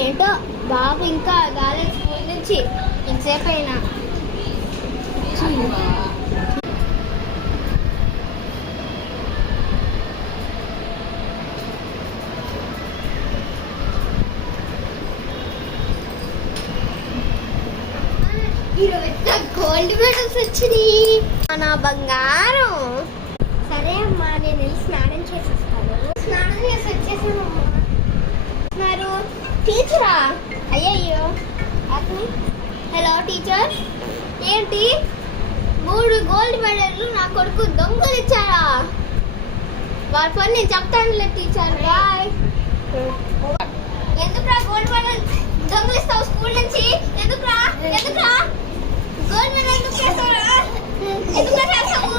ఏంటో బాబు ఇంకా రాలేదు స్కూల్ నుంచి ఇంతసేపు అయినా. ఈరోజు గోల్డ్ మెడల్స్ వచ్చినాయి నా బంగారం. సరే అమ్మా, నేను వెళ్ళి స్నానం చేసేస్తాను. స్నానం చేసి వచ్చేసానమ్మా. టీచరా? అయ్యయ్యో. హలో టీచర్, ఏంటి 3 గోల్డ్ మెడల్లు నా కొడుకు దొంగలు ఇచ్చారా? వాళ్ళ పని నేను చెప్తానులే టీచర్. బాయ్. ఎందుకురా గోల్డ్ మెడల్ దొంగలు ఇస్తావు స్కూల్ నుంచి? ఎందుకురా గోల్డ్ మెడల్ ఎందుకు చేస్తావు? ఎందుకు చేస్తావు?